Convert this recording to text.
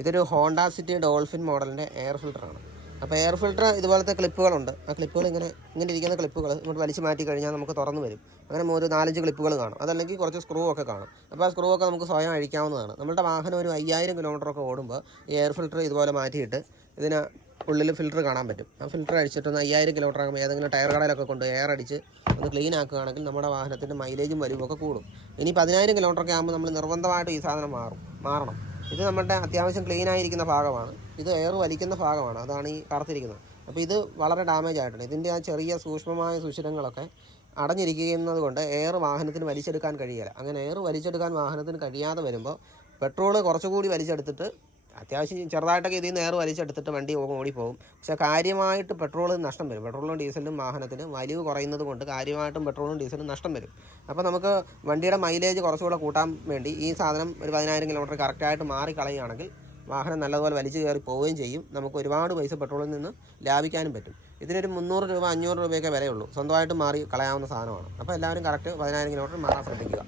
ഇതൊരു Honda city dolphin മോഡലിൻ്റെ air ഫിൽറ്ററാണ്. അപ്പോൾ air filter ഇതുപോലത്തെ ക്ലിപ്പുകളുണ്ട്. ആ ക്ലിപ്പുകൾ ഇങ്ങനെ ഇരിക്കുന്ന ക്ലിപ്പുകൾ ഇങ്ങോട്ട് വലിച്ചു മാറ്റി കഴിഞ്ഞാൽ നമുക്ക് തുറന്നു വരും. അങ്ങനെ ഒരു 4-5 ക്ലിപ്പുകൾ കാണും. അതല്ലെങ്കിൽ കുറച്ച് സ്ക്രൂ ഒക്കെ കാണും. അപ്പോൾ ആ സ്ക്രൂ ഒക്കെ നമുക്ക് സ്വയം അഴിക്കാവുന്നതാണ്. നമ്മുടെ വാഹനം ഒരു 5000 കിലോമീറ്ററൊക്കെ ഓടുമ്പോൾ ഈ എയർ ഫിൽറ്റർ ഇതുപോലെ മാറ്റിയിട്ട് ഇതിന് ഉള്ളിൽ ഫിൽറ്റർ കാണാൻ പറ്റും. ആ ഫിൽറ്റർ അടിച്ചിട്ടൊന്ന് 5000 കിലോമീറ്റർ ആകുമ്പോൾ ഏതെങ്കിലും ടയർ കടയിലൊക്കെ കൊണ്ട് എയർ അടിച്ച് ഒന്ന് ക്ലീൻ ആക്കുകയാണെങ്കിൽ നമ്മുടെ വാഹനത്തിൻ്റെ മൈലേജും വലുമൊക്കെ കൂടും. ഇനി 10000 കിലോമീറ്ററൊക്കെ ആകുമ്പോൾ നമ്മൾ നിർബന്ധമായിട്ട് ഈ സാധനം മാറണം. ഇത് നമ്മുടെ അത്യാവശ്യം ക്ലീൻ ആയിരിക്കുന്ന ഭാഗമാണ്. ഇത് എയർ വലിക്കുന്ന ഭാഗമാണ്. അതാണ് ഈ കറുത്തിരിക്കുന്നത്. അപ്പോൾ ഇത് വളരെ ഡാമേജ് ആയിട്ടുണ്ട്. ഇതിൻ്റെ ആ ചെറിയ സൂക്ഷ്മമായ സുഷിരങ്ങളൊക്കെ അടഞ്ഞിരിക്കുന്നത് കൊണ്ട് എയർ വാഹനത്തിന് വലിച്ചെടുക്കാൻ കഴിയില്ല. അങ്ങനെ എയർ വലിച്ചെടുക്കാൻ വാഹനത്തിന് കഴിയാതെ വരുമ്പോൾ പെട്രോൾ കുറച്ചുകൂടി വലിച്ചെടുത്തിട്ട് അത്യാവശ്യം ചെറുതായിട്ടൊക്കെ ഇതിൽ നിന്ന് എയർ വലിച്ചെടുത്തിട്ട് വണ്ടി ഓടിപ്പോകും. പക്ഷേ കാര്യമായിട്ട് പെട്രോൾ നഷ്ടം വരും. പെട്രോളും ഡീസലും വാഹനത്തിന് വലിവ് കുറയുന്നത് കൊണ്ട് കാര്യമായിട്ടും പെട്രോളും ഡീസലും നഷ്ടം വരും. അപ്പോൾ നമുക്ക് വണ്ടിയുടെ മൈലേജ് കുറച്ചുകൂടെ കൂട്ടാൻ വേണ്ടി ഈ സാധനം ഒരു 10000 കിലോമീറ്റർ കറക്റ്റായിട്ട് മാറിക്കളയുകയാണെങ്കിൽ വാഹനം നല്ലതുപോലെ വലിച്ചു കയറി പോവുകയും ചെയ്യും. നമുക്ക് ഒരുപാട് പൈസ പെട്രോളിൽ നിന്ന് ലാഭിക്കാനും പറ്റും. ഇതിനൊരു 300 രൂപ 500 രൂപയൊക്കെ വിലയുള്ളൂ. സ്വന്തമായിട്ട് മാറി കളയാവുന്ന സാധനമാണ്. അപ്പോൾ എല്ലാവരും കറക്റ്റ് 10000 കിലോമീറ്റർ മാറാൻ ശ്രദ്ധിക്കുക.